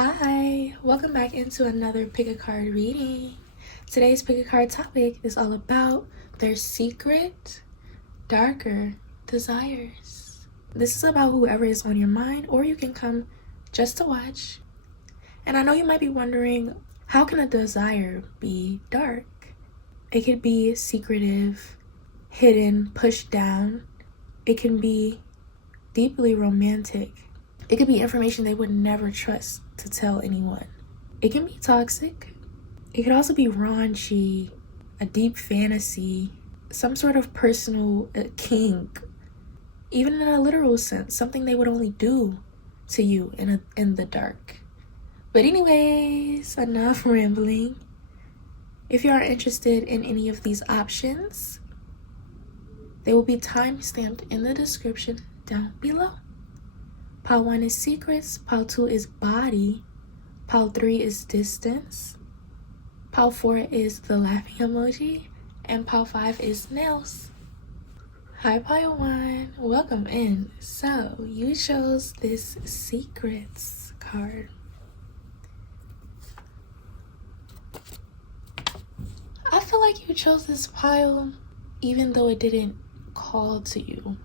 Hi, welcome back into another pick a card reading. Today's pick a card topic is all about their secret, darker desires. This is about whoever is on your mind, or you can come just to watch. And I know you might be wondering, how can a desire be dark? It could be secretive, hidden, pushed down. It can be deeply romantic. It could be information they would never trust to tell anyone. It can be toxic. It could also be raunchy, a deep fantasy, some sort of personal kink, even in a literal sense, something they would only do to you in the dark. But anyways, enough rambling. If you are interested in any of these options, they will be time-stamped in the description down below. Pile 1 is secrets, pile 2 is body, pile 3 is distance, pile 4 is the laughing emoji, and pile 5 is nails. Hi pile 1, welcome in. So you chose this secrets card. I feel like you chose this pile even though it didn't call to you.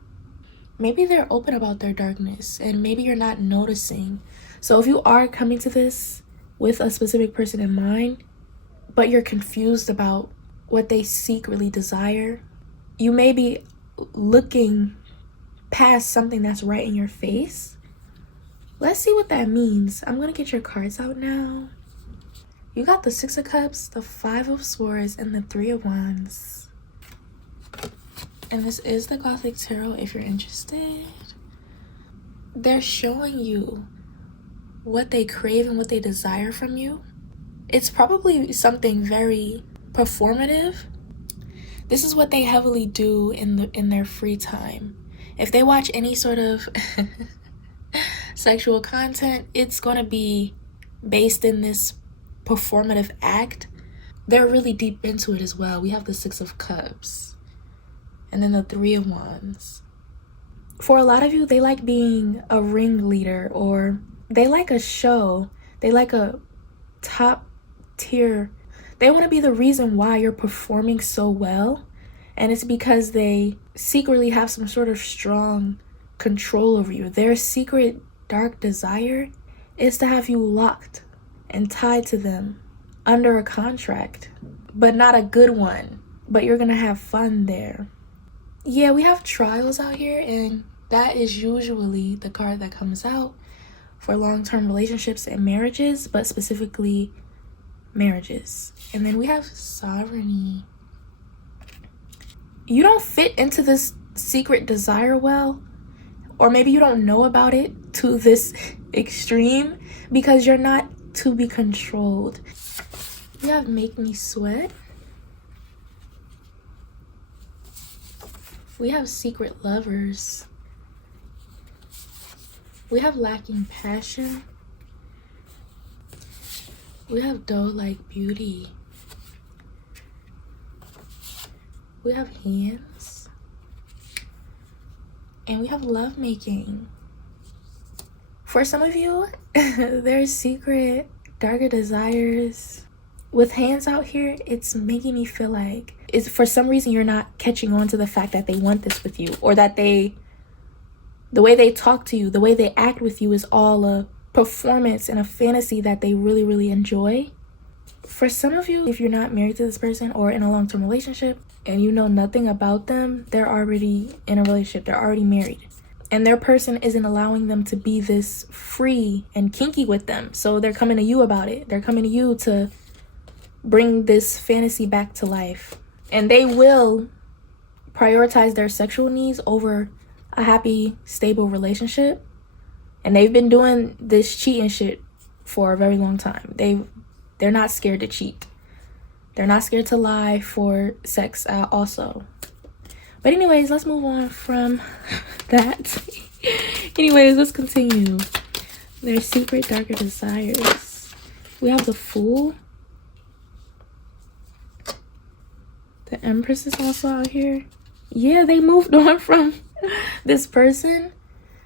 Maybe they're open about their darkness and maybe you're not noticing. So if you are coming to this with a specific person in mind, but you're confused about what they secretly desire, you may be looking past something that's right in your face. Let's see what that means. I'm going to get your cards out now. You got the 6 of Cups, the 5 of Swords, and the 3 of Wands. And this is the Gothic Tarot if you're interested. They're showing you what they crave and what they desire from you. It's probably something very performative. This is what they heavily do in their free time. If they watch any sort of sexual content, it's going to be based in this performative act. They're really deep into it as well. We have the 6 of Cups. And then the 3 of Wands. For a lot of you, they like being a ringleader, or they like a show. They like a top tier. They want to be the reason why you're performing so well. And it's because they secretly have some sort of strong control over you. Their secret dark desire is to have you locked and tied to them under a contract, but not a good one. But you're going to have fun there. Yeah, we have trials out here, and that is usually the card that comes out for long-term relationships and marriages, but specifically marriages. And then we have sovereignty. You don't fit into this secret desire well, or maybe you don't know about it to this extreme because you're not to be controlled. We have make me sweat. We have secret lovers. We have lacking passion. We have doe-like beauty. We have hands. And we have lovemaking. For some of you, there's secret darker desires. With hands out here, it's making me feel like it's for some reason you're not catching on to the fact that they want this with you, or that the way they talk to you, the way they act with you is all a performance and a fantasy that they really, really enjoy. For some of you, if you're not married to this person or in a long-term relationship and you know nothing about them, they're already in a relationship, they're already married. And their person isn't allowing them to be this free and kinky with them. So they're coming to you about it. They're coming to you to bring this fantasy back to life. And they will prioritize their sexual needs over a happy, stable relationship. And they've been doing this cheating shit for a very long time. They're not scared to cheat. They're not scared to lie for sex also. But anyways, let's move on from that. Anyways, let's continue. Their secret darker desires. We have the Fool. The Empress is also out here. Yeah, they moved on from this person,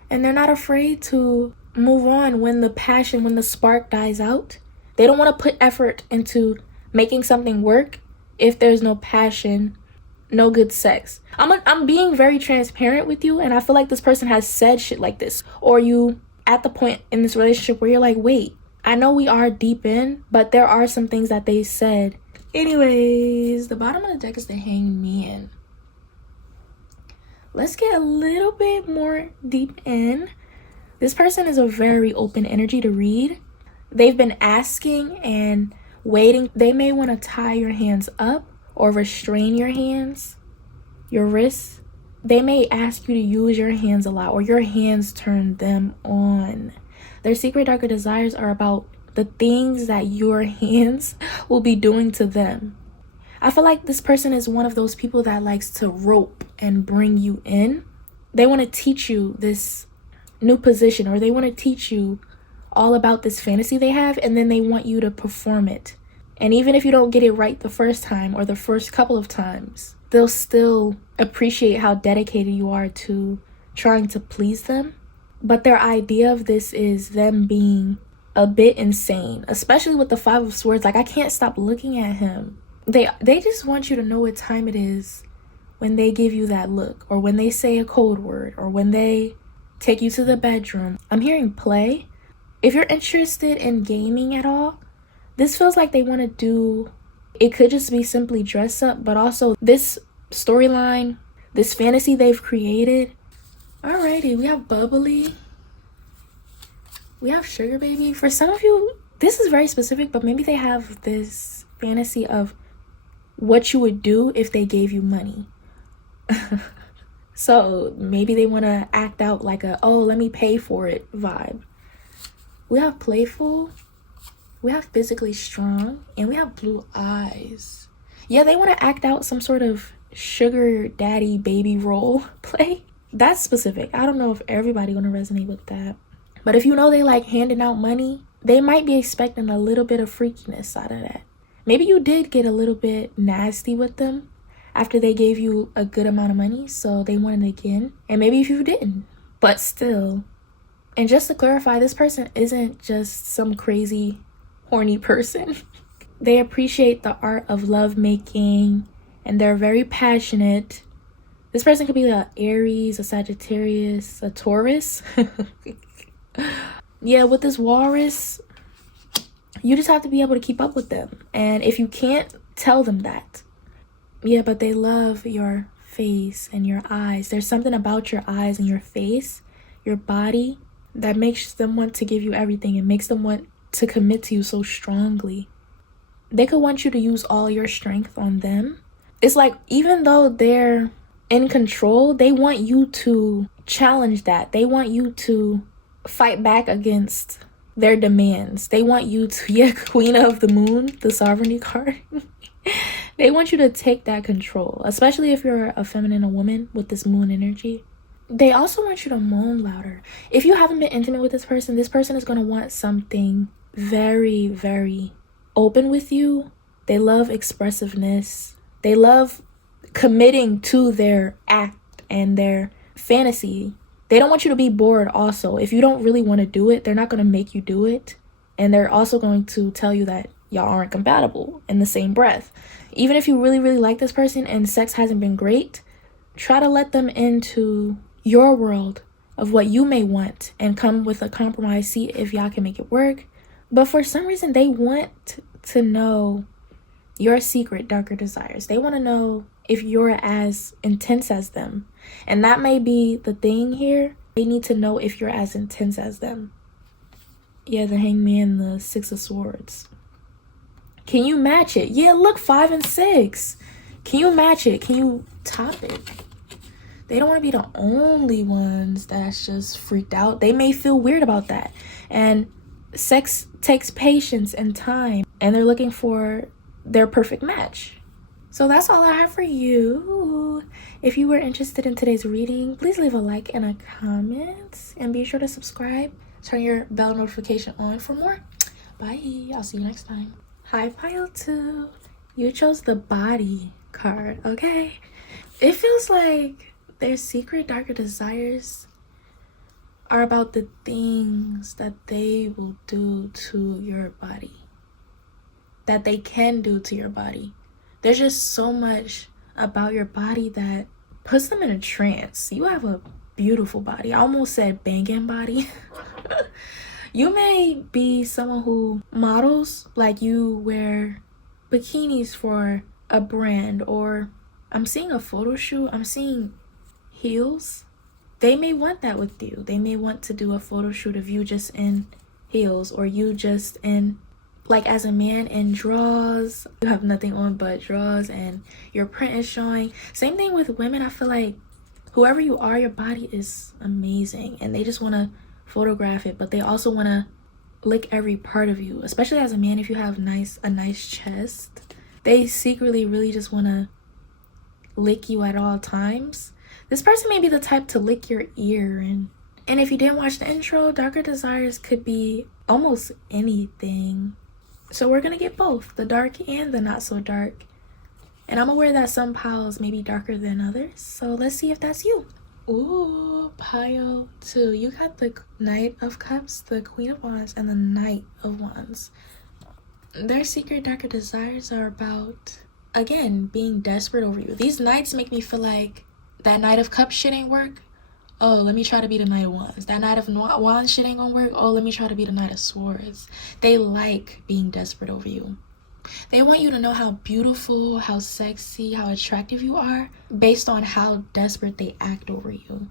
and they're not afraid to move on when the passion, when the spark dies out. They don't want to put effort into making something work if there's no passion, no good sex. I'm being very transparent with you, and I feel like this person has said shit like this, or you at the point in this relationship where you're like, wait, I know we are deep in, but there are some things that they said. Anyways, the bottom of the deck is the Hangman. Let's get a little bit more deep in. This person is a very open energy to read. They've been asking and waiting. They may want to tie your hands up or restrain your hands, your wrists. They may ask you to use your hands a lot, or your hands turn them on. Their secret darker desires are about the things that your hands will be doing to them. I feel like this person is one of those people that likes to rope and bring you in. They want to teach you this new position, or they want to teach you all about this fantasy they have, and then they want you to perform it. And even if you don't get it right the first time or the first couple of times, they'll still appreciate how dedicated you are to trying to please them. But their idea of this is them being a bit insane, especially with the Five of Swords. Like, I can't stop looking at him. They just want you to know what time it is when they give you that look, or when they say a code word, or when they take you to the bedroom. I'm hearing play. If you're interested in gaming at all, this feels like they want to do, it could just be simply dress up, but also this storyline, this fantasy they've created. Alrighty, we have bubbly. We have sugar baby. For some of you, this is very specific, but maybe they have this fantasy of what you would do if they gave you money. So maybe they want to act out like a, oh, let me pay for it vibe. We have playful. We have physically strong, and we have blue eyes. Yeah, they want to act out some sort of sugar daddy baby role play. That's specific. I don't know if everybody gonna resonate with that. But if you know they like handing out money, they might be expecting a little bit of freakiness out of that. Maybe you did get a little bit nasty with them after they gave you a good amount of money, so they wanted it again. And maybe if you didn't, but still. And just to clarify, this person isn't just some crazy horny person. They appreciate the art of lovemaking, and they're very passionate. This person could be a Aries, a Sagittarius, a Taurus. Yeah, with this walrus, you just have to be able to keep up with them. And if you can't, tell them that. Yeah, but they love your face and your eyes. There's something about your eyes and your face, your body, that makes them want to give you everything. It makes them want to commit to you so strongly. They could want you to use all your strength on them. It's like, even though they're in control, they want you to challenge that. They want you to fight back against their demands. They want you to, yeah, Queen of the Moon, the sovereignty card. They want you to take that control, especially if you're a feminine, a woman with this moon energy. They also want you to moan louder. If you haven't been intimate with this person is going to want something very, very open with you. They love expressiveness. They love committing to their act and their fantasy. They don't want you to be bored also. If you don't really want to do it, they're not going to make you do it. And they're also going to tell you that y'all aren't compatible in the same breath. Even if you really, really like this person and sex hasn't been great, try to let them into your world of what you may want and come with a compromise, see if y'all can make it work. But for some reason, they want to know your secret darker desires. They want to know if you're as intense as them. And that may be the thing here. They need to know if you're as intense as them. Yeah, the Hangman, the Six of Swords. Can you match it? Yeah, look, 5 and 6. Can you match it? Can you top it? They don't want to be the only ones that's just freaked out. They may feel weird about that. And sex takes patience and time. And they're looking for their perfect match. So that's all I have for you. If you were interested in today's reading, please leave a like and a comment. And be sure to subscribe. Turn your bell notification on for more. Bye. I'll see you next time. Hi, pile 2. You chose the body card, okay? It feels like their secret darker desires are about the things that they will do to your body, that they can do to your body. There's just so much about your body that puts them in a trance. You have a beautiful body. I almost said banging body. You may be someone who models, like you wear bikinis for a brand, or I'm seeing a photo shoot, I'm seeing heels. They may want that with you. They may want to do a photo shoot of you just in heels, or you just in, like as a man, in drawers. You have nothing on but drawers and your print is showing. Same thing with women. I feel like whoever you are, your body is amazing and they just want to photograph it, but they also want to lick every part of you. Especially as a man, if you have a nice chest, they secretly really just want to lick you at all times. This person may be the type to lick your ear. And if you didn't watch the intro, darker desires could be almost anything. So we're gonna get both, the dark and the not so dark. And I'm aware that some piles may be darker than others, so let's see if that's you. Ooh, pile 2. You got the Knight of Cups, the Queen of Wands, and the Knight of Wands. Their secret darker desires are about, again, being desperate over you. These Knights make me feel like that Knight of Cups shit ain't work. Oh, let me try to be the Knight of Wands. That Knight of Wands shit ain't gonna work. Oh, let me try to be the Knight of Swords. They like being desperate over you. They want you to know how beautiful, how sexy, how attractive you are based on how desperate they act over you.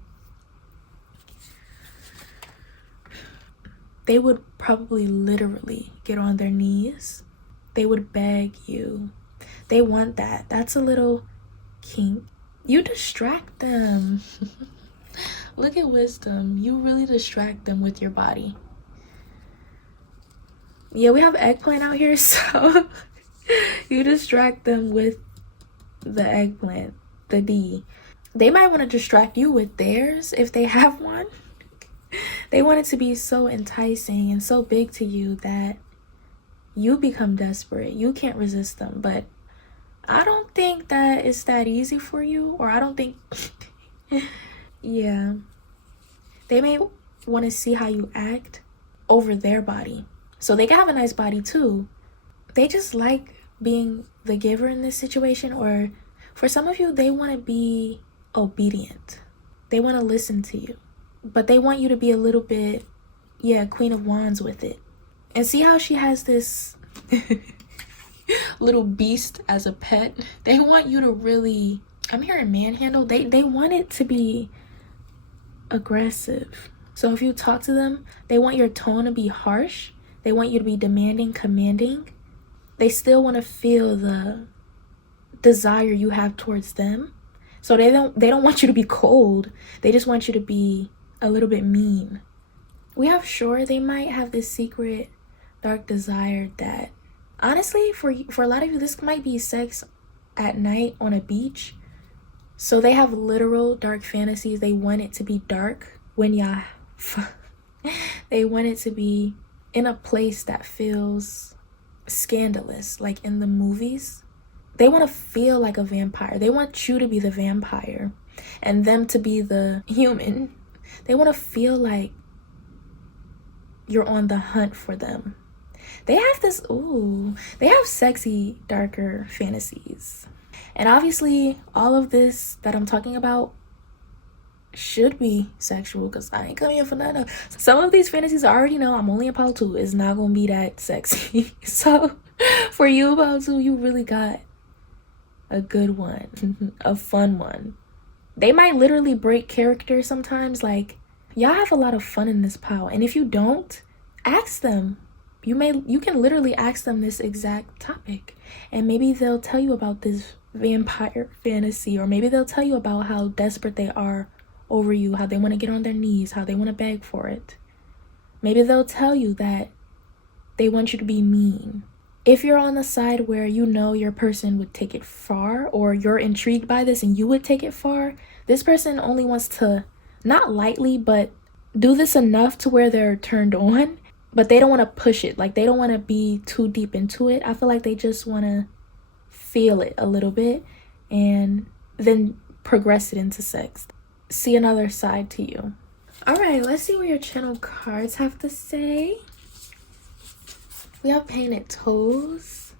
They would probably literally get on their knees. They would beg you. They want that. That's a little kink. You distract them. Look at wisdom. You really distract them with your body. Yeah, we have eggplant out here, so you distract them with the eggplant, the D. They might want to distract you with theirs if they have one. They want it to be so enticing and so big to you that you become desperate. You can't resist them, but I don't think that it's that easy for you, or I don't think... Yeah. They may want to see how you act over their body. So they can have a nice body too. They just like being the giver in this situation, or for some of you, they want to be obedient. They want to listen to you, but they want you to be a little bit, Queen of Wands with it. And see how she has this little beast as a pet? They want you to really, I'm hearing manhandle. They want it to be aggressive. So if you talk to them, they want your tone to be harsh. They want you to be demanding, commanding. They still want to feel the desire you have towards them. So they don't want you to be cold. They just want you to be a little bit mean. We have sure they might have this secret dark desire that, honestly, for a lot of you, this might be sex at night on a beach. So they have literal dark fantasies. They want it to be dark when y'all they want it to be in a place that feels scandalous, like in the movies. They want to feel like a vampire. They want you to be the vampire and them to be the human. They want to feel like you're on the hunt for them. They have this, they have sexy, darker fantasies. And obviously, all of this that I'm talking about should be sexual, because I ain't coming here for nothing. Some of these fantasies I already know I'm only in pile 2. It's not going to be that sexy. So, for you, pile 2, you really got a good one. A fun one. They might literally break character sometimes. Like, y'all have a lot of fun in this pile. And if you don't, ask them. You can literally ask them this exact topic. And maybe they'll tell you about this vampire fantasy, or maybe they'll tell you about how desperate they are over you, how they want to get on their knees, how they want to beg for it. Maybe they'll tell you that they want you to be mean. If you're on the side where you know your person would take it far, or you're intrigued by this and you would take it far, this person only wants to, not lightly, but do this enough to where they're turned on, but they don't want to push it. Like, they don't want to be too deep into it. I feel like they just want to feel it a little bit and then progress it into sex. See another side to you. All right, let's see what your channel cards have to say. We have painted toes.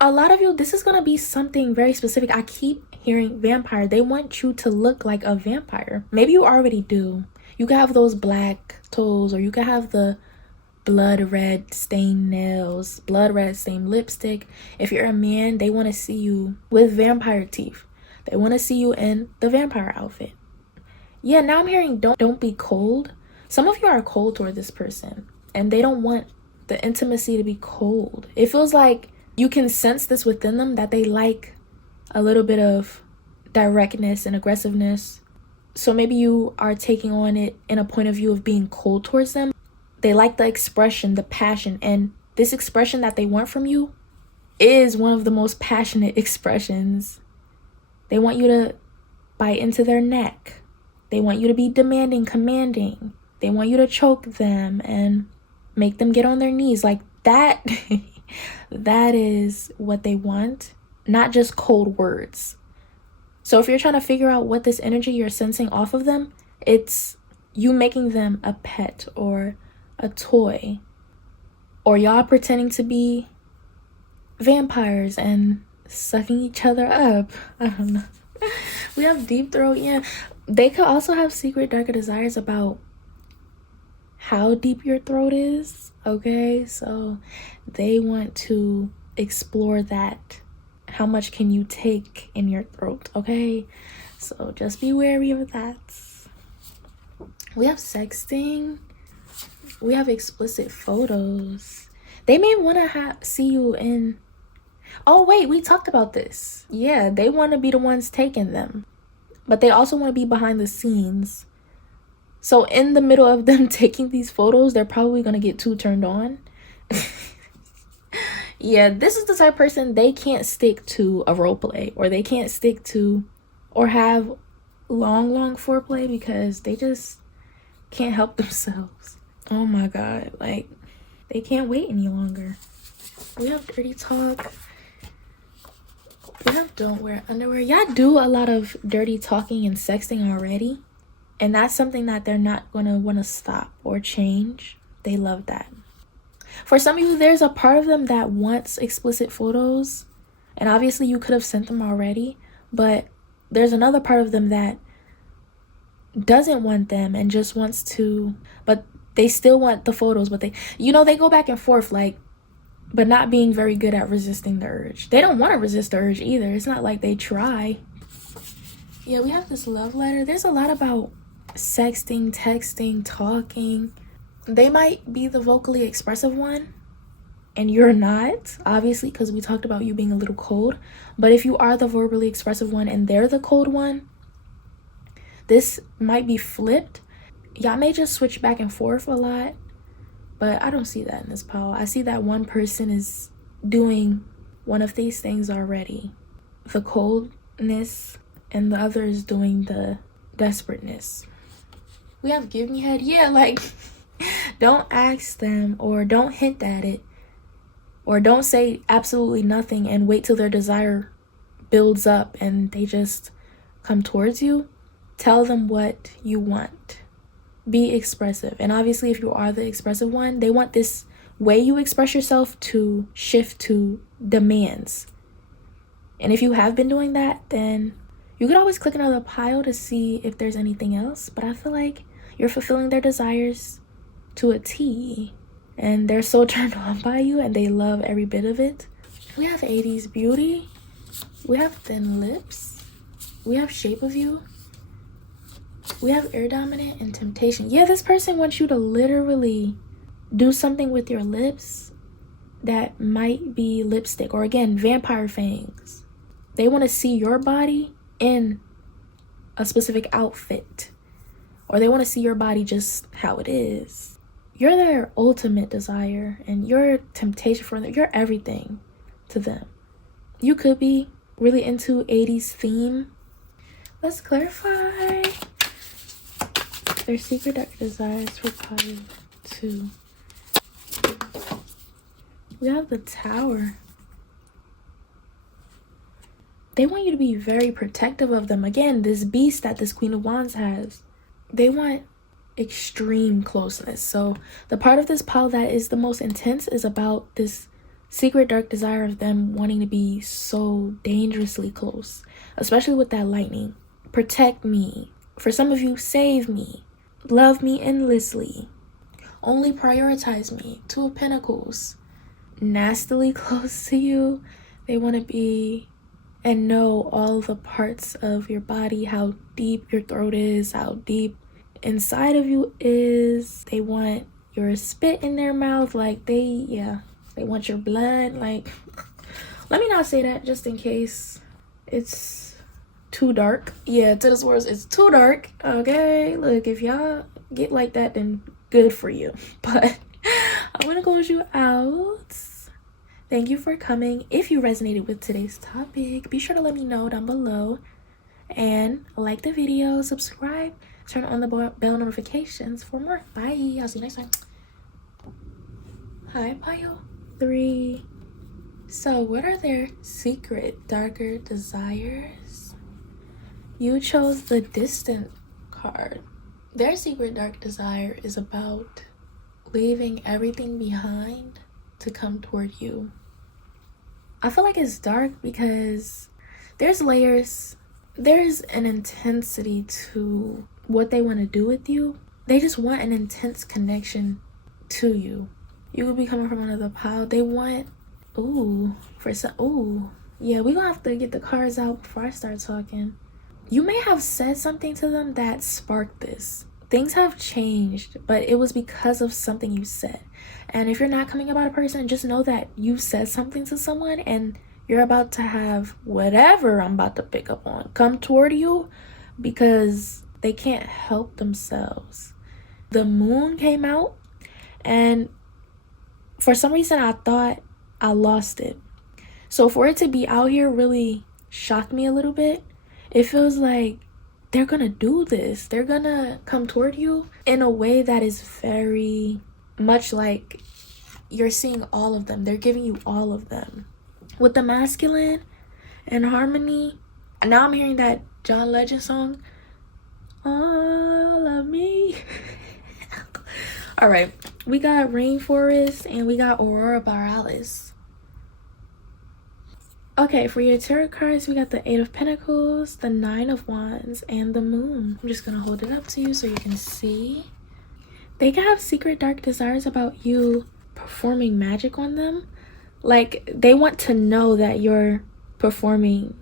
A lot of you, this is gonna be something very specific. I keep hearing vampire. They want you to look like a vampire. Maybe you already do. You can have those black toes, or you can have the blood red stained nails, blood red stained lipstick. If you're a man, they want to see you with vampire teeth. They want to see you in the vampire outfit. Yeah, now I'm hearing don't be cold. Some of you are cold toward this person, and they don't want the intimacy to be cold. It feels like you can sense this within them, that they like a little bit of directness and aggressiveness. So maybe you are taking on it in a point of view of being cold towards them. They like the expression, the passion, and this expression that they want from you is one of the most passionate expressions. They want you to bite into their neck. They want you to be demanding, commanding. They want you to choke them and make them get on their knees. Like that, that is what they want, not just cold words. So if you're trying to figure out what this energy you're sensing off of them, it's you making them a pet or a toy, or y'all pretending to be vampires and sucking each other up. I don't know. We have deep throat. Yeah, they could also have secret darker desires about how deep your throat is. Okay, so they want to explore that. How much can you take in your throat? Okay, so just be wary of that. We have sexting. We have explicit photos. They may want to see you in... Oh, wait, we talked about this. Yeah, they want to be the ones taking them. But they also want to be behind the scenes. So in the middle of them taking these photos, they're probably going to get too turned on. Yeah, this is the type of person, they can't stick to a role play. Or they can't stick to or have long foreplay because they just can't help themselves. Oh my god, like they can't wait any longer. We have dirty talk. We have don't wear underwear. Y'all do a lot of dirty talking and sexting already, and that's something that they're not gonna want to stop or change. They love that. For some of you, there's a part of them that wants explicit photos, and obviously you could have sent them already, but there's another part of them that doesn't want them and just wants to, but they still want the photos, but they, you know, they go back and forth, like, but not being very good at resisting the urge. They don't want to resist the urge either. It's not like they try. Yeah, we have this love letter. There's a lot about sexting, texting, talking. They might be the vocally expressive one, and you're not, obviously, because we talked about you being a little cold. But if you are the verbally expressive one and they're the cold one, this might be flipped. Y'all may just switch back and forth a lot, but I don't see that in this pile. I see that one person is doing one of these things already, the coldness, and the other is doing the desperateness. We have give me head. Yeah, like don't ask them or don't hint at it, or don't say absolutely nothing and wait till their desire builds up and they just come towards you. Tell them what you want. Be expressive. And obviously, if you are the expressive one, they want this way you express yourself to shift to demands. And if you have been doing that, then you could always click another pile to see if there's anything else. But I feel like you're fulfilling their desires to a T. And they're so turned on by you and they love every bit of it. We have 80s beauty. We have thin lips. We have shape of you. We have air dominant and temptation. Yeah, this person wants you to literally do something with your lips that might be lipstick, or again, vampire fangs. They want to see your body in a specific outfit, or they want to see your body just how it is. You're their ultimate desire, and you're temptation for them. You're everything to them. You could be really into 80s theme. Let's clarify. Their secret dark desires for part 2. We have the Tower. They want you to be very protective of them. Again, this beast that this Queen of Wands has. They want extreme closeness. So the part of this pile that is the most intense is about this secret dark desire of them wanting to be so dangerously close, especially with that lightning. Protect me. For some of you, save me. Love me endlessly. Only prioritize me. Two of Pentacles. Nastily close to you. They want to be and know all the parts of your body, how deep your throat is, how deep inside of you is. They want your spit in their mouth. Like they want your blood. Like, let me not say that just in case it's too dark. Yeah, to the swords, it's too dark. Okay, look, if y'all get like that, then good for you. But I'm gonna close you out. Thank you for coming. If you resonated with today's topic, be sure to let me know down below, and like the video, subscribe, turn on the bell notifications for more. Bye. I'll see you next time. Hi, Pile 3. So what are their secret darker desires? You chose the Distant card. Their secret dark desire is about leaving everything behind to come toward you. I feel like it's dark because there's layers. There's an intensity to what they want to do with you. They just want an intense connection to you. You could be coming from another pile. They want, yeah, we're gonna have to get the cards out before I start talking. You may have said something to them that sparked this. Things have changed, but it was because of something you said. And if you're not coming about a person, just know that you said something to someone and you're about to have whatever I'm about to pick up on come toward you because they can't help themselves. The moon came out, and for some reason I thought I lost it. So for it to be out here really shocked me a little bit. It feels like they're gonna do this. They're gonna come toward you in a way that is very much like you're seeing all of them. They're giving you all of them. With the masculine and harmony, now I'm hearing that John Legend song, all of me. All right, we got Rainforest and we got Aurora Borealis. Okay, for your tarot cards, we got the 8 of Pentacles, the 9 of Wands, and the Moon. I'm just gonna hold it up to you so you can see. They can have secret dark desires about you performing magic on them. Like, they want to know that you're performing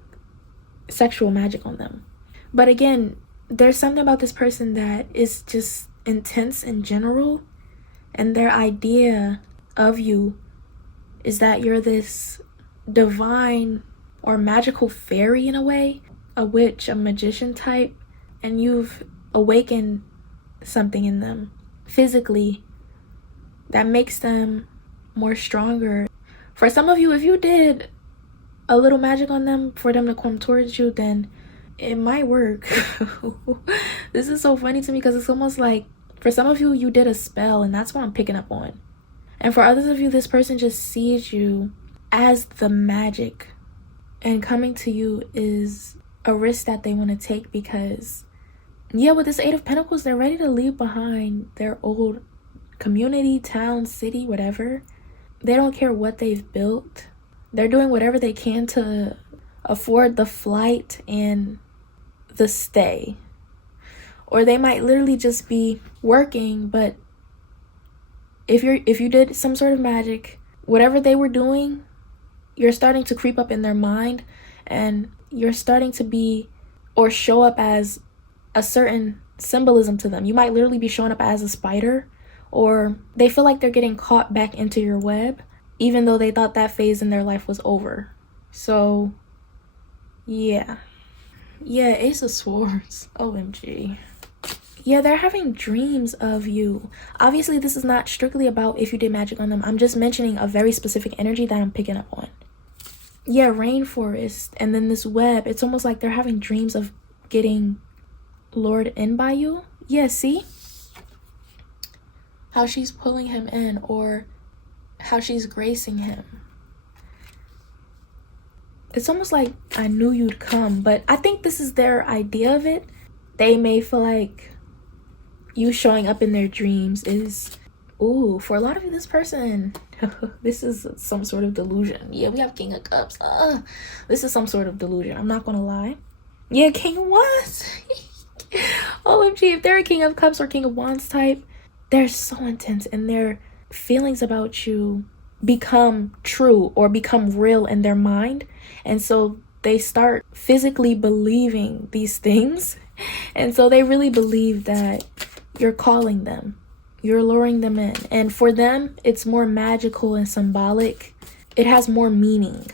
sexual magic on them. But again, there's something about this person that is just intense in general, and their idea of you is that you're this divine or magical fairy in a way, a witch, a magician type, and you've awakened something in them physically that makes them more stronger. For some of you, if you did a little magic on them for them to come towards you, then it might work. This is so funny to me because it's almost like for some of you, you did a spell, and that's what I'm picking up on. And for others of you, this person just sees you as the magic, and coming to you is a risk that they want to take because, yeah, with this 8 of Pentacles, they're ready to leave behind their old community, town, city, whatever. They don't care what they've built. They're doing whatever they can to afford the flight and the stay. Or they might literally just be working, but if you did some sort of magic, whatever they were doing, you're starting to creep up in their mind, and you're starting to be or show up as a certain symbolism to them. You might literally be showing up as a spider, or they feel like they're getting caught back into your web, even though they thought that phase in their life was over. So, yeah. Yeah, Ace of Swords. OMG. Yeah, they're having dreams of you. Obviously, this is not strictly about if you did magic on them. I'm just mentioning a very specific energy that I'm picking up on. Yeah, rainforest, and then this web. It's almost like they're having dreams of getting lured in by you. Yeah, see? How she's pulling him in, or how she's gracing him. It's almost like I knew you'd come, but I think this is their idea of it. They may feel like you showing up in their dreams is, ooh, for a lot of you, this person, this is some sort of delusion. Yeah, we have King of Cups. This is some sort of delusion. I'm not gonna lie. Yeah, King of Wands. OMG, if they're a King of Cups or King of Wands type, they're so intense, and their feelings about you become true or become real in their mind. And so they start physically believing these things. And so they really believe that you're calling them, you're luring them in. And for them, it's more magical and symbolic. It has more meaning.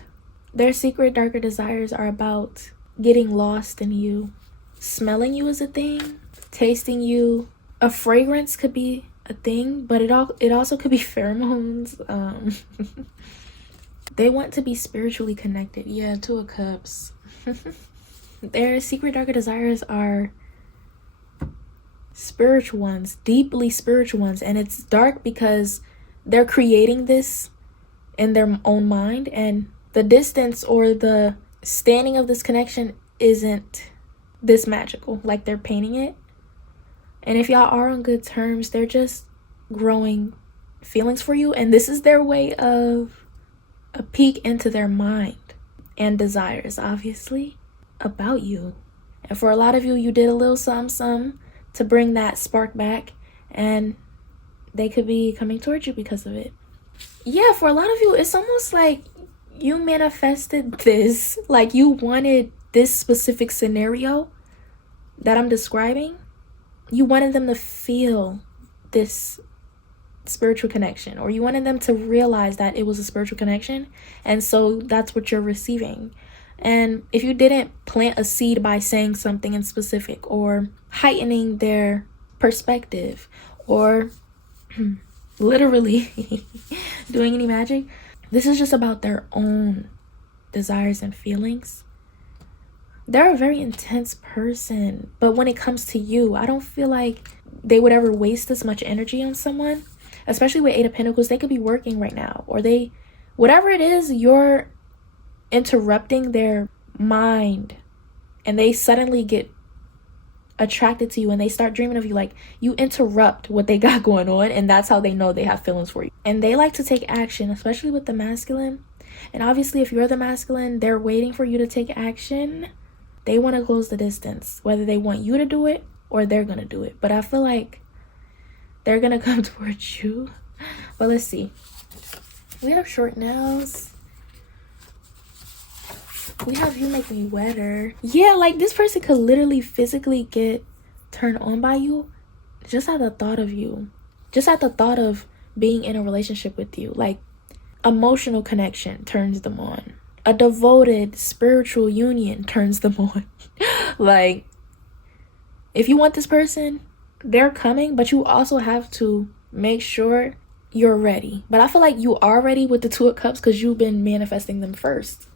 Their secret, darker desires are about getting lost in you. Smelling you is a thing. Tasting you. A fragrance could be a thing, but it also could be pheromones. They want to be spiritually connected. Yeah, Two of Cups. Their secret, darker desires are spiritual ones, deeply spiritual ones. And it's dark because they're creating this in their own mind, and the distance or the standing of this connection isn't this magical like they're painting it. And if y'all are on good terms, they're just growing feelings for you, and this is their way of a peek into their mind and desires, obviously, about you. And for a lot of you, you did a little something to bring that spark back, and they could be coming towards you because of it. Yeah, for a lot of you, it's almost like you manifested this, like you wanted this specific scenario that I'm describing. You wanted them to feel this spiritual connection, or you wanted them to realize that it was a spiritual connection, and so that's what you're receiving. And if you didn't plant a seed by saying something in specific, or heightening their perspective, or literally doing any magic, this is just about their own desires and feelings. They're a very intense person, but when it comes to you, I don't feel like they would ever waste this much energy on someone, especially with Eight of Pentacles. They could be working right now, or whatever it is, you're interrupting their mind, and they suddenly get attracted to you, and they start dreaming of you. Like, you interrupt what they got going on, and that's how they know they have feelings for you. And they like to take action, especially with the masculine. And obviously, if you're the masculine, they're waiting for you to take action. They want to close the distance, whether they want you to do it or they're going to do it. But I feel like they're going to come towards you. But let's see. We have short nails. We have you make me wetter. Yeah, like this person could literally physically get turned on by you just at the thought of you. Just at the thought of being in a relationship with you. Like, emotional connection turns them on. A devoted spiritual union turns them on. Like, if you want this person, they're coming, but you also have to make sure you're ready. But I feel like you are ready with the Two of Cups because you've been manifesting them first.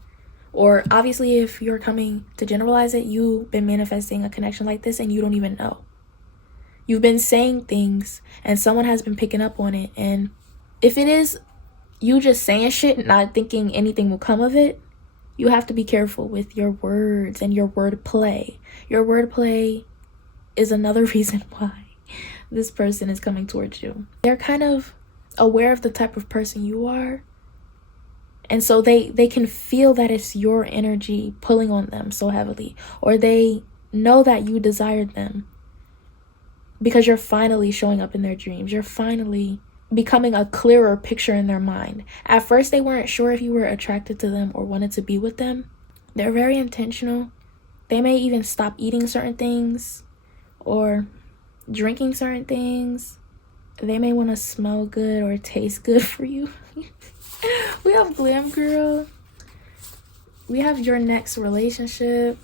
Or obviously, if you're coming to generalize it, you've been manifesting a connection like this and you don't even know. You've been saying things and someone has been picking up on it. And if it is you just saying shit and not thinking anything will come of it, you have to be careful with your words and your word play. Your word play is another reason why this person is coming towards you. They're kind of aware of the type of person you are. And so they can feel that it's your energy pulling on them so heavily. Or they know that you desired them because you're finally showing up in their dreams. You're finally becoming a clearer picture in their mind. At first, they weren't sure if you were attracted to them or wanted to be with them. They're very intentional. They may even stop eating certain things or drinking certain things. They may want to smell good or taste good for you. We have Glam Girl. We have your next relationship.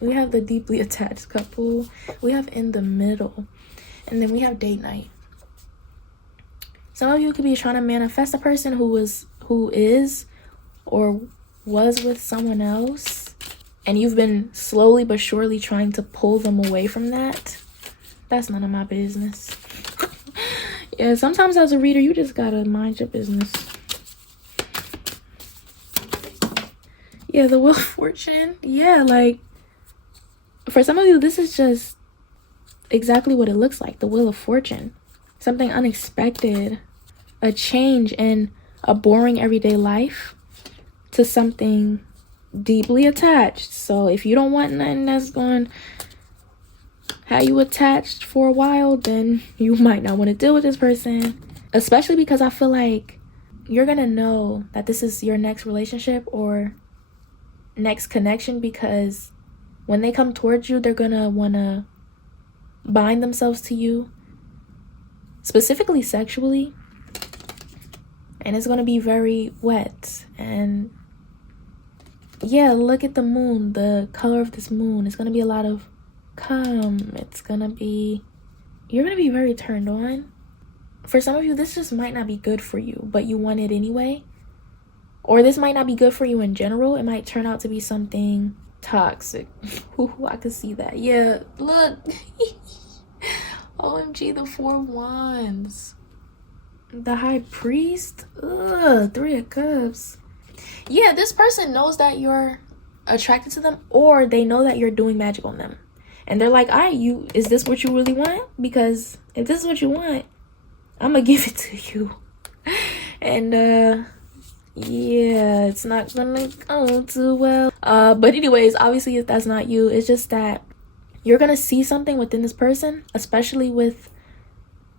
We have the deeply attached couple. We have in the middle. And then we have date night. Some of you could be trying to manifest a person who is or was with someone else, and you've been slowly but surely trying to pull them away from that. That's none of my business. Yeah, sometimes as a reader, you just gotta mind your business. Yeah, the Wheel of Fortune. Yeah, like, for some of you, this is just exactly what it looks like, the Wheel of Fortune. Something unexpected, a change in a boring everyday life to something deeply attached. So if you don't want nothing that's going to have you attached for a while, then you might not want to deal with this person. Especially because I feel like you're going to know that this is your next relationship or next connection, because when they come towards you, they're going to want to bind themselves to you, specifically sexually. And it's going to be very wet. And yeah, look at the moon, the color of this moon. It's going to be a lot of calm. It's going to be, you're going to be very turned on. For some of you, this just might not be good for you, but you want it anyway. Or this might not be good for you in general. It might turn out to be something toxic. Ooh, I can see that. Yeah, look. OMG, the 4 Wands. The High Priest. Ugh, 3 of Cups. Yeah, this person knows that you're attracted to them, or they know that you're doing magic on them. And they're like, all right, is this what you really want? Because if this is what you want, I'm gonna give it to you. And yeah, it's not gonna go too well. But anyways, obviously if that's not you, it's just that you're gonna see something within this person, especially with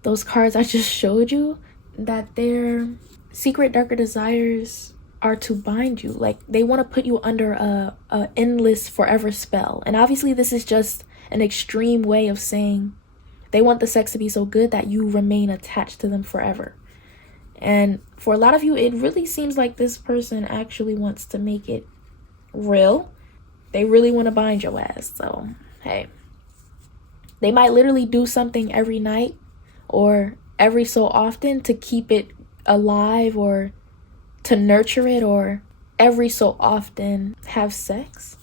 those cards I just showed you, that their secret darker desires are to bind you. Like, they want to put you under a endless forever spell. And obviously this is just an extreme way of saying they want the sex to be so good that you remain attached to them forever. And for a lot of you, it really seems like this person actually wants to make it real. They really want to bind your ass. So, hey. They might literally do something every night or every so often to keep it alive, or to nurture it, or every so often have sex.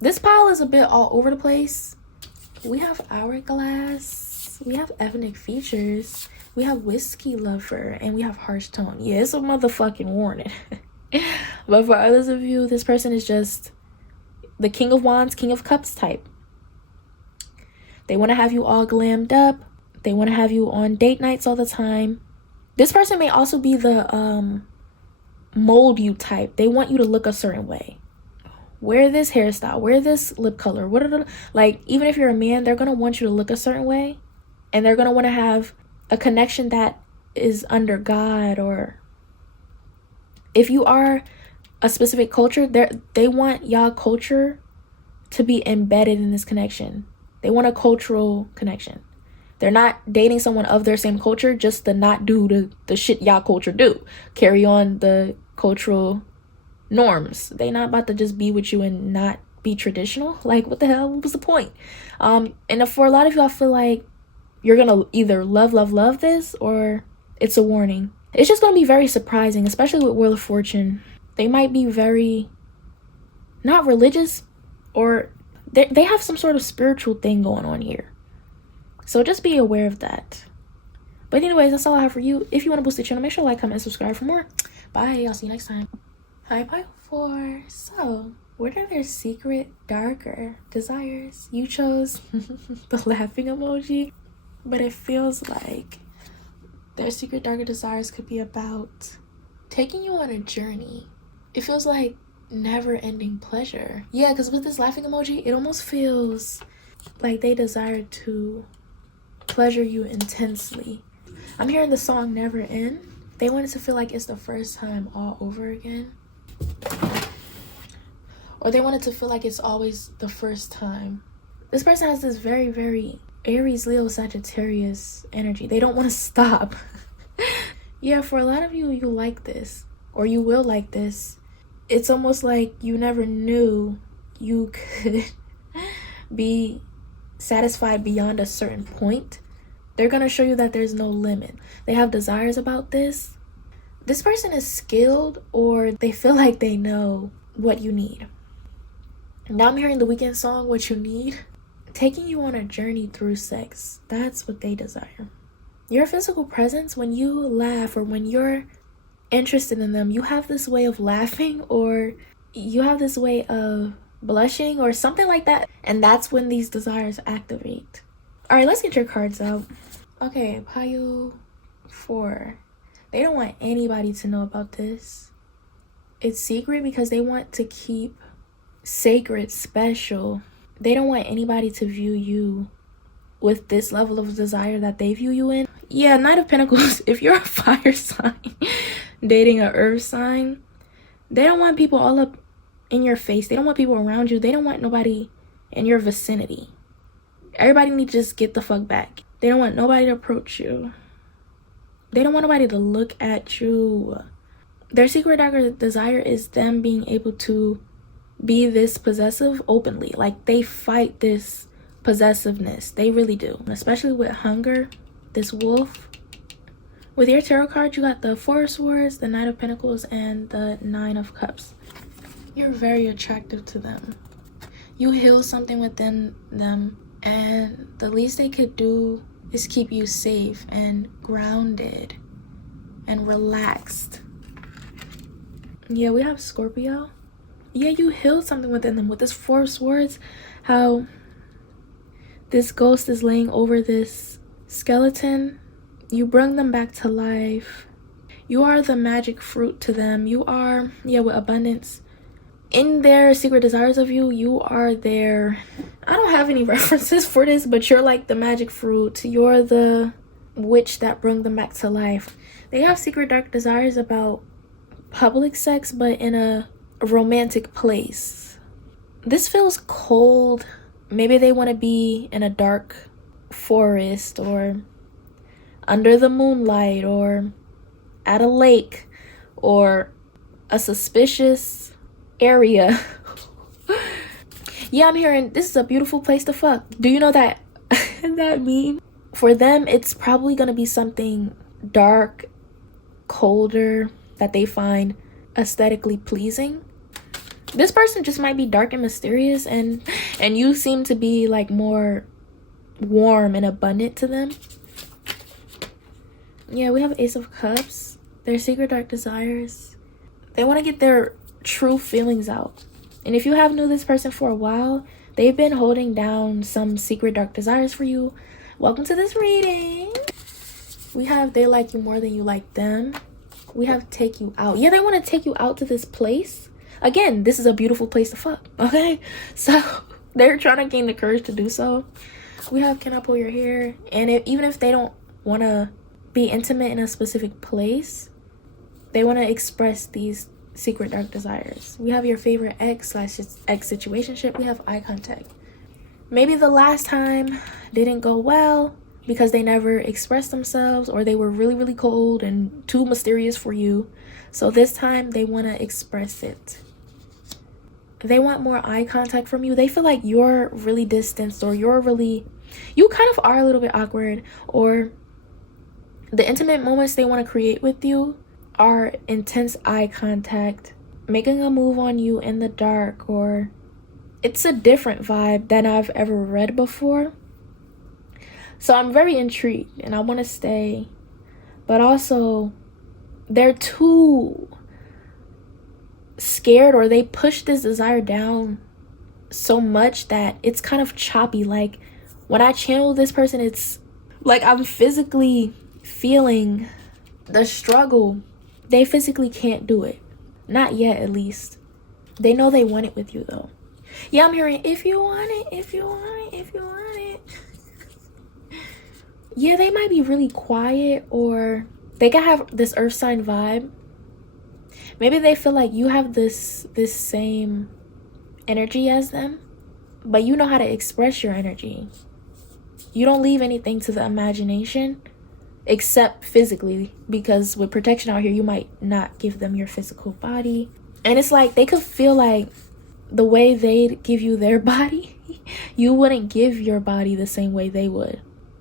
This pile is a bit all over the place. We have Hourglass. We have Ethnic Features. We have Whiskey Lover. And we have Harsh Tone. Yeah, it's a motherfucking warning. But for others of you, this person is just the King of Wands, King of Cups type. They want to have you all glammed up. They want to have you on date nights all the time. This person may also be the mold you type. They want you to look a certain way. Wear this hairstyle. Wear this lip color. Like, even if you're a man, they're going to want you to look a certain way. And they're going to want to have a connection that is under God. Or if you are a specific culture, they want y'all culture to be embedded in this connection. They want a cultural connection. They're not dating someone of their same culture just to not do the shit y'all culture do. Carry on the cultural norms. They not about to just be with you and not be traditional. Like, what the hell? What was the point? And for a lot of you, I feel like you're going to either love this, or it's a warning. It's just going to be very surprising, especially with Wheel of Fortune. They might be very not religious, or they have some sort of spiritual thing going on here. So just be aware of that. But anyways, that's all I have for you. If you want to boost the channel, make sure to like, comment, and subscribe for more. Bye. I'll see you next time. Hi, bye. 4. So, what are their secret darker desires? You chose the laughing emoji. But it feels like their secret darker desires could be about taking you on a journey. It feels like never-ending pleasure. Yeah, because with this laughing emoji, it almost feels like they desire to pleasure you intensely. I'm hearing the song Never End. They want it to feel like it's the first time all over again. Or they want it to feel like it's always the first time. This person has this very, very Aries, Leo, Sagittarius energy. They don't want to stop. Yeah, for a lot of you, you like this. Or you will like this. It's almost like you never knew you could be satisfied beyond a certain point. They're going to show you that there's no limit. They have desires about this. This person is skilled, or they feel like they know what you need. Now I'm hearing the Weeknd song, What You Need. Taking you on a journey through sex. That's what they desire. Your physical presence, when you laugh or when you're interested in them, you have this way of laughing, or you have this way of blushing or something like that. And that's when these desires activate. All right, let's get your cards out. Okay, pile 4. They don't want anybody to know about this. It's secret because they want to keep sacred, special. They don't want anybody to view you with this level of desire that they view you in. Yeah, Knight of Pentacles, if you're a fire sign dating an earth sign, they don't want people all up in your face. They don't want people around you. They don't want nobody in your vicinity. Everybody needs to just get the fuck back. They don't want nobody to approach you. They don't want nobody to look at you. Their secret darker desire is them being able to be this possessive openly. Like, they fight this possessiveness. They really do. Especially with hunger, this wolf. With your tarot card, you got the Four of Swords, the Knight of Pentacles, and the Nine of Cups. You're very attractive to them. You heal something within them, and the least they could do is keep you safe and grounded and relaxed. Yeah, we have Scorpio. Yeah, you healed something within them with this Four of Swords. How this ghost is laying over this skeleton. You bring them back to life. You are the magic fruit to them. You are, yeah, with abundance. In their secret desires of you, you are their, I don't have any references for this, but you're like the magic fruit. You're the witch that bring them back to life. They have secret dark desires about public sex, but in a romantic place. This feels cold. Maybe they want to be in a dark forest or under the moonlight or at a lake or a suspicious area. Yeah, I'm hearing this is a beautiful place to fuck. Do you know that that meme? For them, it's probably gonna be something dark, colder, that they find aesthetically pleasing. This person just might be dark and mysterious, and you seem to be like more warm and abundant to them. Yeah, we have Ace of Cups. Their secret dark desires. They want to get their true feelings out. And if you have known this person for a while, they've been holding down some secret dark desires for you. Welcome to this reading. We have they like you more than you like them. We have take you out. Yeah, they want to take you out to this place. Again, this is a beautiful place to fuck. Okay, so they're trying to gain the courage to do so. We have can I pull your hair? And even if they don't want to be intimate in a specific place, they want to express these secret dark desires. We have your favorite ex/ex situationship. We have eye contact. Maybe the last time didn't go well because they never expressed themselves, or they were really, really cold and too mysterious for you. So this time they want to express it. They want more eye contact from you. They feel like you're really distanced, or you kind of are a little bit awkward, or the intimate moments they want to create with you are intense eye contact, making a move on you in the dark, or it's a different vibe than I've ever read before. So I'm very intrigued and I want to stay, but also they're too scared, or they push this desire down so much that it's kind of choppy. Like when I channel this person, it's like I'm physically feeling the struggle. They physically can't do it. Not yet, at least. They know they want it with you, though. Yeah, I'm hearing, if you want it, if you want it, if you want it. Yeah, they might be really quiet, or they can have this earth sign vibe. Maybe they feel like you have this same energy as them, but you know how to express your energy. You don't leave anything to the imagination. Except physically, because with protection out here, you might not give them your physical body. And it's like they could feel like the way they'd give you their body, you wouldn't give your body the same way they would.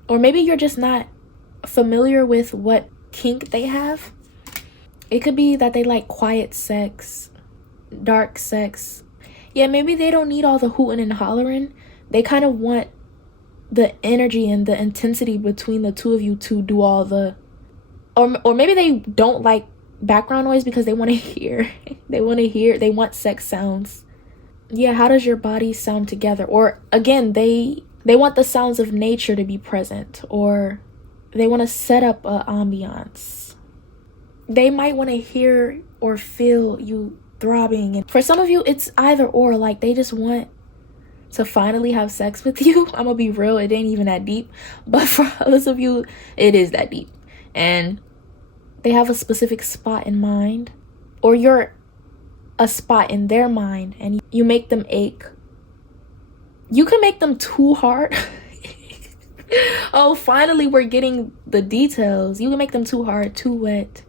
Or maybe you're just not familiar with what kink they have. It could be that they like quiet sex, dark sex. Yeah, maybe they don't need all the hooting and hollering. They kind of want the energy and the intensity between the two of you to do all the, or maybe they don't like background noise because they want to hear they want sex sounds. Yeah, how does your body sound together? Or again, they They want the sounds of nature to be present, or they want to set up an ambiance. They might want to hear or feel you throbbing. And for some of you, it's either or. Like, they just want to finally have sex with you. I'm gonna be real, it ain't even that deep. But for others of you, it is that deep. And they have a specific spot in mind, or you're a spot in their mind, and you make them ache. You can make them too hard. Oh, finally we're getting the details. You can make them too hard, too wet.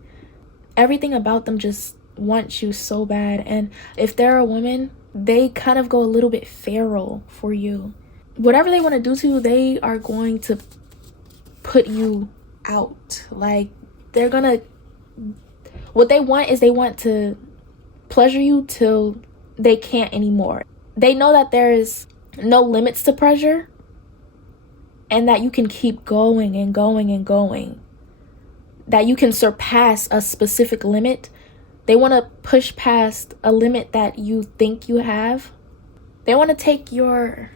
Everything about them just wants you so bad. And if they're a woman, they kind of go a little bit feral for you. Whatever they want to do to you, they are going to put you out. Like, they're gonna, what they want is they want to pleasure you till they can't anymore. They know that there is no limits to pleasure, and that you can keep going and going and going, that you can surpass a specific limit. They want to push past a limit that you think you have. They want to take your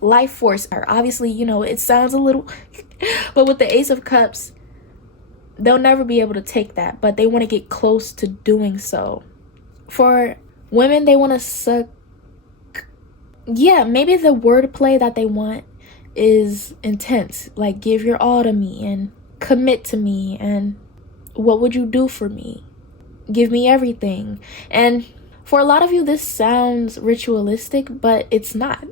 life force. Or obviously, you know, it sounds a little but with the Ace of Cups, they'll never be able to take that, but they want to get close to doing so. For women, they want to suck. Yeah, maybe the wordplay that they want is intense. Like, give your all to me and commit to me, and what would you do for me? Give me everything. And for a lot of you, this sounds ritualistic, but it's not.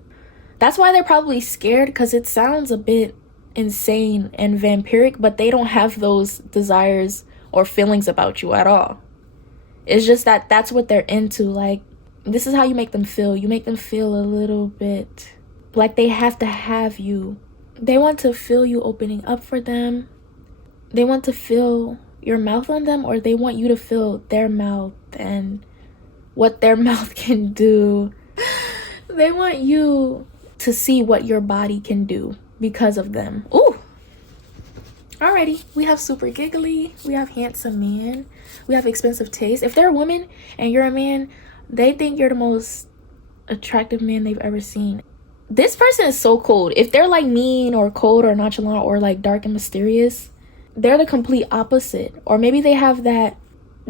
That's why they're probably scared, because it sounds a bit insane and vampiric, but they don't have those desires or feelings about you at all. It's just that that's what they're into. Like, this is how you make them feel. You make them feel a little bit like they have to have you. They want to feel you opening up for them. They want to feel your mouth on them, or they want you to feel their mouth and what their mouth can do. They want you to see what your body can do because of them. Ooh. Alrighty, we have super giggly, we have handsome man, we have expensive taste. If they're a woman and you're a man, they think you're the most attractive man they've ever seen. This person is so cold. If they're like mean or cold or nonchalant or like dark and mysterious, they're the complete opposite. Or maybe they have that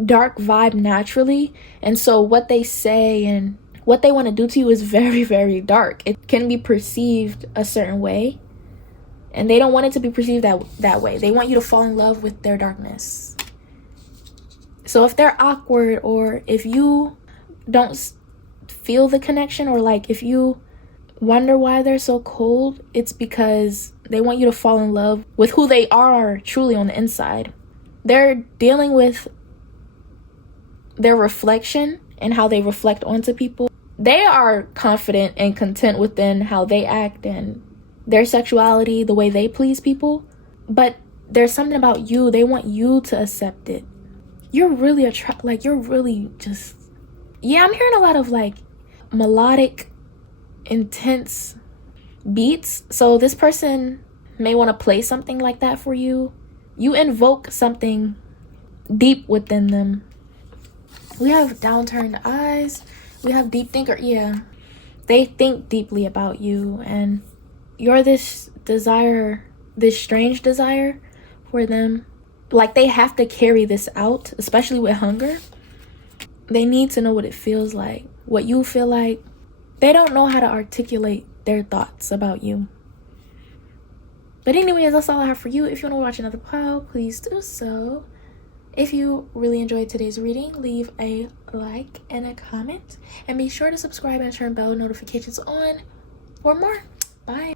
dark vibe naturally, and so what they say and what they want to do to you is very, very dark. It can be perceived a certain way, and they don't want it to be perceived that way. They want you to fall in love with their darkness. So if they're awkward, or if you don't feel the connection, or like if you wonder why they're so cold, it's because they want you to fall in love with who they are truly on the inside. They're dealing with their reflection and how they reflect onto people. They are confident and content within how they act and their sexuality, the way they please people, but there's something about you, they want you to accept it. You're really you're really just, yeah, I'm hearing a lot of like melodic, intense beats. So this person may want to play something like that for you. You invoke something deep within them. We have downturned eyes. We have deep thinker. Yeah, they think deeply about you, and you're this desire, this strange desire for them. Like, they have to carry this out, especially with hunger. They need to know what it feels like, what you feel like. They don't know how to articulate their thoughts about you. But anyways, that's all I have for you. If you want to watch another pile, please do so. If you really enjoyed today's reading, leave a like and a comment. And be sure to subscribe and turn bell notifications on for more. Bye.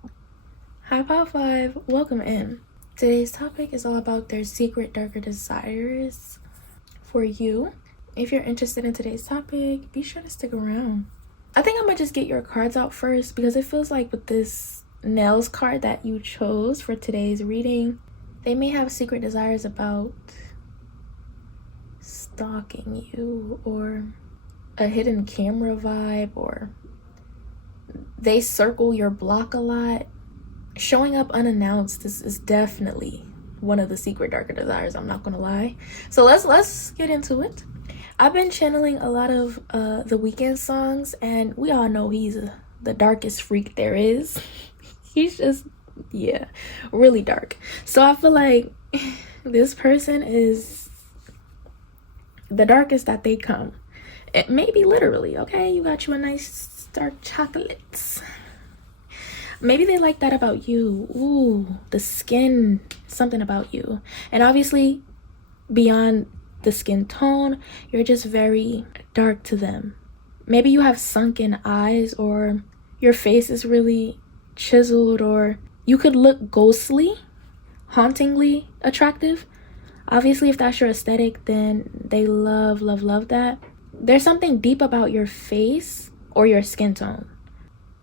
Hi, Pile 5. Welcome in. Today's topic is all about their secret, darker desires for you. If you're interested in today's topic, be sure to stick around. I think I'm going to just get your cards out first, because it feels like with this nails card that you chose for today's reading, they may have secret desires about stalking you, or a hidden camera vibe, or they circle your block a lot. Showing up unannounced is definitely one of the secret darker desires, I'm not gonna lie. So let's get into it. I've been channeling a lot of The Weeknd songs, and we all know he's the darkest freak there is. He's just, yeah, really dark. So I feel like this person is the darkest that they come. It may be literally, okay? You got you a nice dark chocolates. Maybe they like that about you. Ooh, the skin, something about you. And obviously, beyond the skin tone, you're just very dark to them. Maybe you have sunken eyes, or your face is really chiseled, or you could look ghostly, hauntingly attractive. Obviously, if that's your aesthetic, then they love that. There's something deep about your face or your skin tone.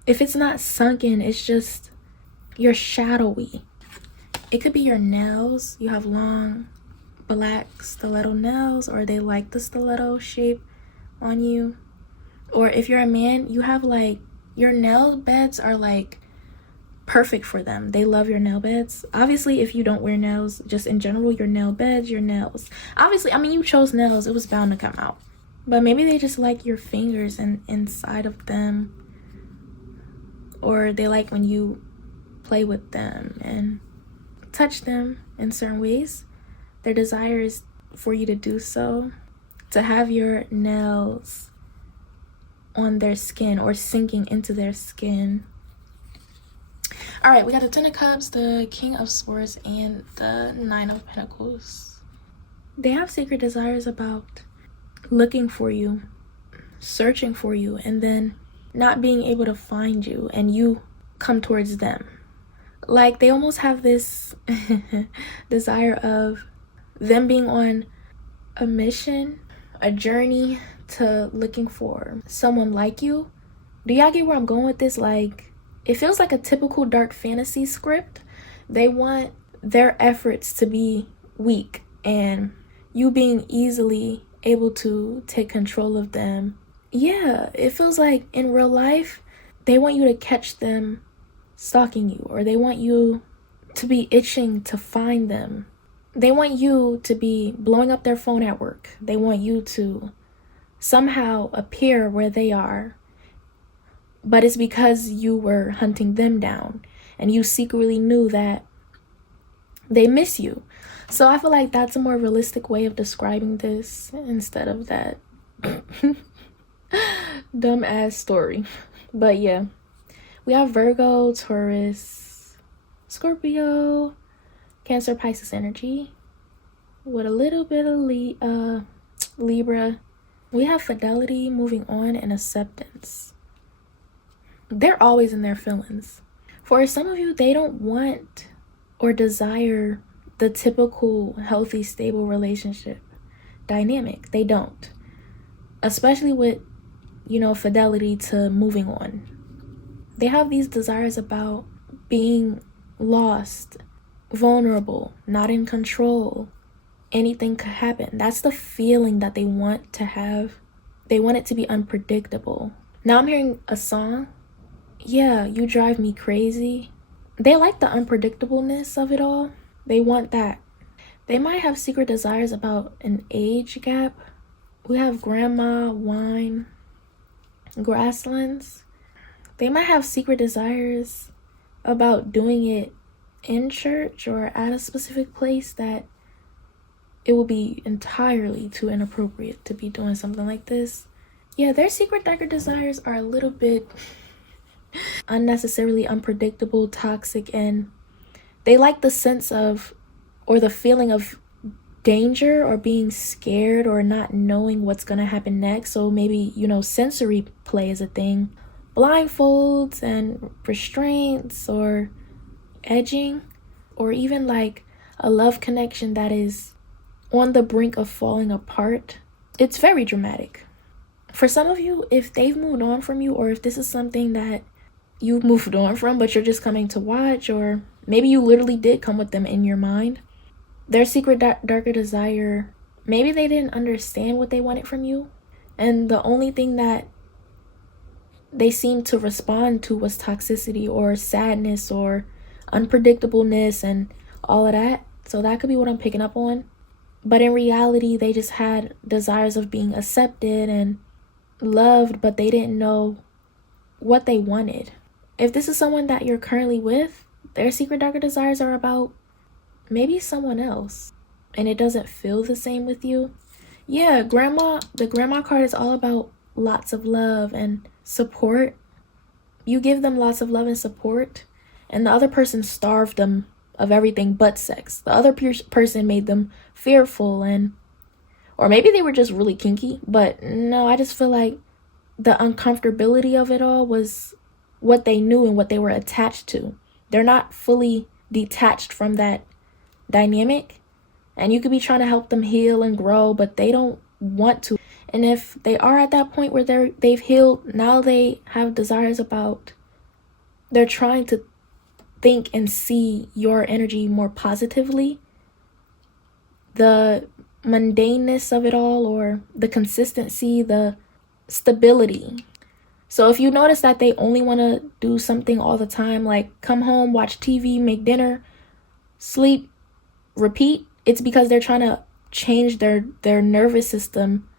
If it's not sunken, it's just you're shadowy. It could be your nails. You have long black stiletto nails, or they like the stiletto shape on you. Or if you're a man, you have like your nail beds are like perfect for them. They love your nail beds. Obviously, if you don't wear nails, just in general, your nail beds, your nails. Obviously, I mean, you chose nails. It was bound to come out. But maybe they just like your fingers and inside of them. Or they like when you play with them and touch them in certain ways. Their desire is for you to do so. To have your nails on their skin or sinking into their skin. All right, we got the Ten of Cups, the King of Swords, and the Nine of Pentacles. They have secret desires about looking for you, searching for you, and then not being able to find you, and you come towards them. Like, they almost have this desire of them being on a mission, a journey to looking for someone like you. Do y'all get where I'm going with this? Like, it feels like a typical dark fantasy script. They want their efforts to be weak and you being easily able to take control of them. Yeah, it feels like in real life, they want you to catch them stalking you, or they want you to be itching to find them. They want you to be blowing up their phone at work. They want you to somehow appear where they are. But it's because you were hunting them down and you secretly knew that they miss you. So I feel like that's a more realistic way of describing this instead of that dumbass story. But yeah, we have Virgo, Taurus, Scorpio, Cancer, Pisces energy with a little bit of Libra. We have fidelity, moving on, and acceptance. They're always in their feelings. For some of you, they don't want or desire the typical healthy, stable relationship dynamic. They don't. Especially with, fidelity to moving on. They have these desires about being lost, vulnerable, not in control. Anything could happen. That's the feeling that they want to have. They want it to be unpredictable. Now I'm hearing a song. Yeah, you drive me crazy. They like the unpredictableness of it all. They want that. They might have secret desires about an age gap. We have grandma, wine, grasslands. They might have secret desires about doing it in church or at a specific place that it will be entirely too inappropriate to be doing something like this. Yeah, their secret darker desires are a little bit unnecessarily unpredictable, toxic, and they like the sense of or the feeling of danger or being scared or not knowing what's gonna happen next. So maybe, sensory play is a thing. Blindfolds and restraints or edging, or even like a love connection that is on the brink of falling apart. It's very dramatic. For some of you, if they've moved on from you, or if this is something that you've moved on from but you're just coming to watch, or maybe you literally did come with them in your mind, their secret darker desire, maybe they didn't understand what they wanted from you, and the only thing that they seemed to respond to was toxicity or sadness or unpredictableness and all of that. So that could be what I'm picking up on. But in reality, they just had desires of being accepted and loved, but they didn't know what they wanted. If this is someone that you're currently with, their secret darker desires are about maybe someone else, and it doesn't feel the same with you. Yeah, the grandma card is all about lots of love and support. You give them lots of love and support, and the other person starved them of everything but sex. The other person made them fearful, or maybe they were just really kinky. But no, I just feel like the uncomfortability of it all was what they knew and what they were attached to. They're not fully detached from that dynamic, and you could be trying to help them heal and grow, but they don't want to. And if they are at that point where they've healed, now they have desires about, they're trying to think and see your energy more positively. The mundaneness of it all, or the consistency, the stability. So if you notice that they only want to do something all the time, like come home, watch TV, make dinner, sleep, repeat, it's because they're trying to change their nervous system.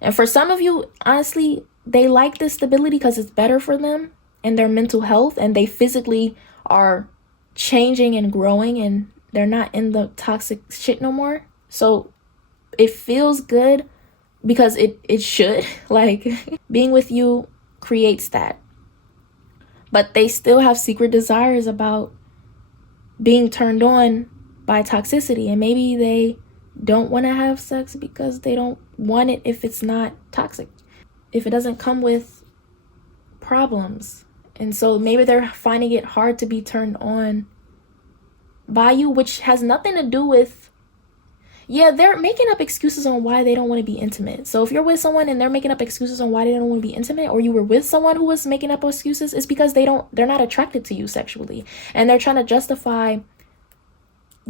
And for some of you, honestly, they like this stability because it's better for them and their mental health, and they physically are changing and growing, and they're not in the toxic shit no more. So it feels good because it should. Like, being with you creates that. But they still have secret desires about being turned on by toxicity, and maybe they don't want to have sex because they don't want it if it's not toxic, if it doesn't come with problems. And so maybe they're finding it hard to be turned on by you, which has nothing to do with, they're making up excuses on why they don't want to be intimate. So if you're with someone and they're making up excuses on why they don't want to be intimate, or you were with someone who was making up excuses, it's because they're not attracted to you sexually, and they're trying to justify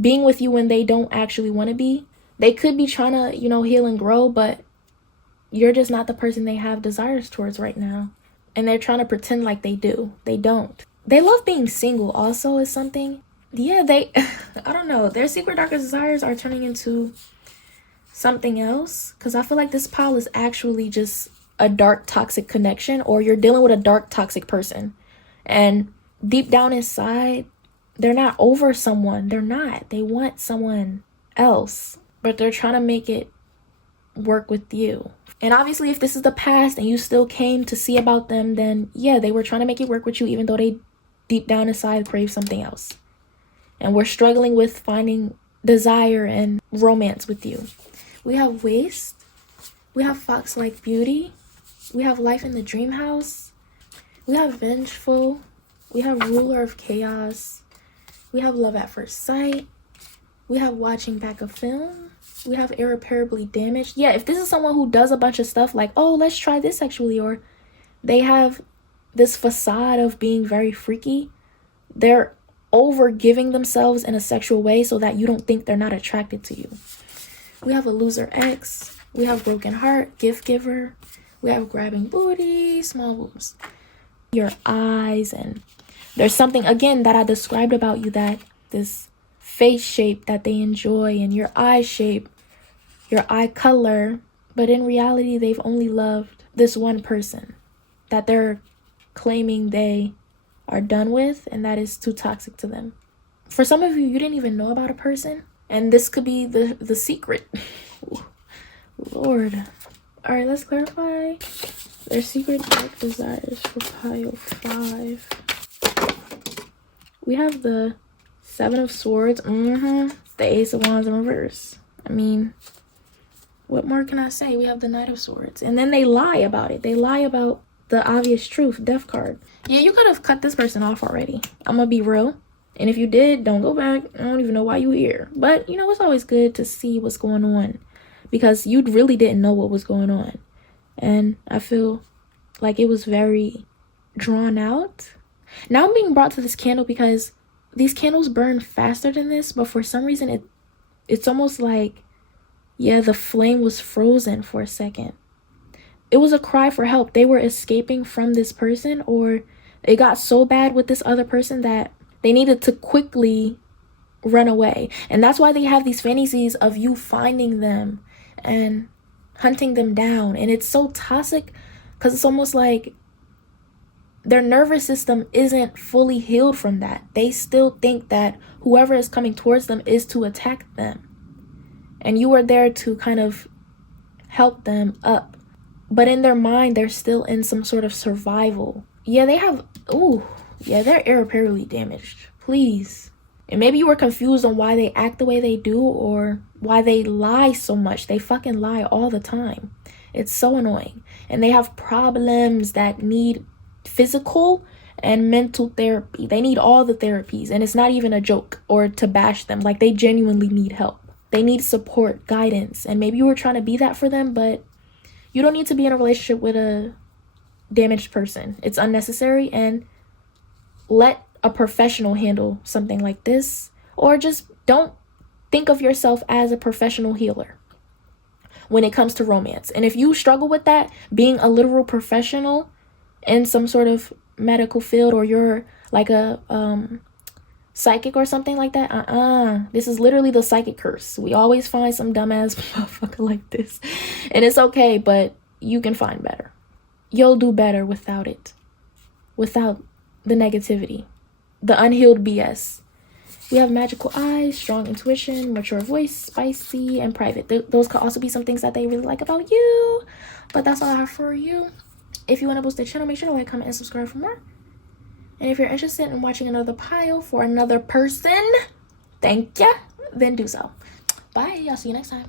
being with you when they don't actually want to be. They could be trying to, heal and grow, but you're just not the person they have desires towards right now. And they're trying to pretend like they do. They don't. They love being single also is something. Yeah, I don't know. Their secret darker desires are turning into something else. Because I feel like this pile is actually just a dark toxic connection, or you're dealing with a dark toxic person. And deep down inside, they're not over someone. They're not. They want someone else, but they're trying to make it work with you. And obviously, if this is the past and you still came to see about them, then they were trying to make it work with you, even though they deep down inside crave something else. And we're struggling with finding desire and romance with you. We have waste. We have fox-like beauty. We have life in the dream house. We have vengeful. We have ruler of chaos. We have love at first sight. We have watching back a film. We have irreparably damaged. Yeah, if this is someone who does a bunch of stuff like, oh, let's try this sexually, or they have this facade of being very freaky, they're over giving themselves in a sexual way so that you don't think they're not attracted to you. We have a loser ex. We have broken heart, gift giver. We have grabbing booty, small boobs. Your eyes, and there's something again that I described about you, that this face shape that they enjoy, and your eye shape, your eye color, but in reality they've only loved this one person that they're claiming they are done with, and that is too toxic to them. For some of you, you didn't even know about a person, and this could be the secret. Lord. All right, let's clarify their secret dark desires for pile 5. We have the 7 of Swords, the Ace of Wands in reverse. I mean, what more can I say? We have the Knight of Swords, and then they lie about it. They lie about the obvious truth, Death card. Yeah, you could have cut this person off already. I'm gonna be real. And if you did, don't go back. I don't even know why you here. But, it's always good to see what's going on, because you really didn't know what was going on. And I feel like it was very drawn out. Now I'm being brought to this candle because these candles burn faster than this, but for some reason it's almost like, the flame was frozen for a second. It was a cry for help. They were escaping from this person, or it got so bad with this other person that they needed to quickly run away. And that's why they have these fantasies of you finding them and hunting them down. And it's so toxic because it's almost like their nervous system isn't fully healed from that. They still think that whoever is coming towards them is to attack them. And you are there to kind of help them up. But in their mind, they're still in some sort of survival. Yeah, they have, they're irreparably damaged. Please. And maybe you were confused on why they act the way they do or why they lie so much. They fucking lie all the time. It's so annoying. And they have problems that need physical and mental therapy. They need all the therapies. And it's not even a joke or to bash them. Like, they genuinely need help. They need support, guidance. And maybe you were trying to be that for them, but you don't need to be in a relationship with a damaged person. It's unnecessary, and let a professional handle something like this, or just don't think of yourself as a professional healer when it comes to romance. And if you struggle with that, being a literal professional in some sort of medical field, or you're like a psychic or something like that, this is literally the psychic curse. We always find some dumbass motherfucker like this, and it's okay, but you can find better. You'll do better without it, without the negativity, the unhealed BS. We have magical eyes, strong intuition, mature voice, spicy, and private. Those could also be some things that they really like about you. But that's all I have for you. If you want to boost the channel, make sure to like, comment, and subscribe for more. And if you're interested in watching another pile for another person, thank ya, then do so. Bye. I'll see you next time.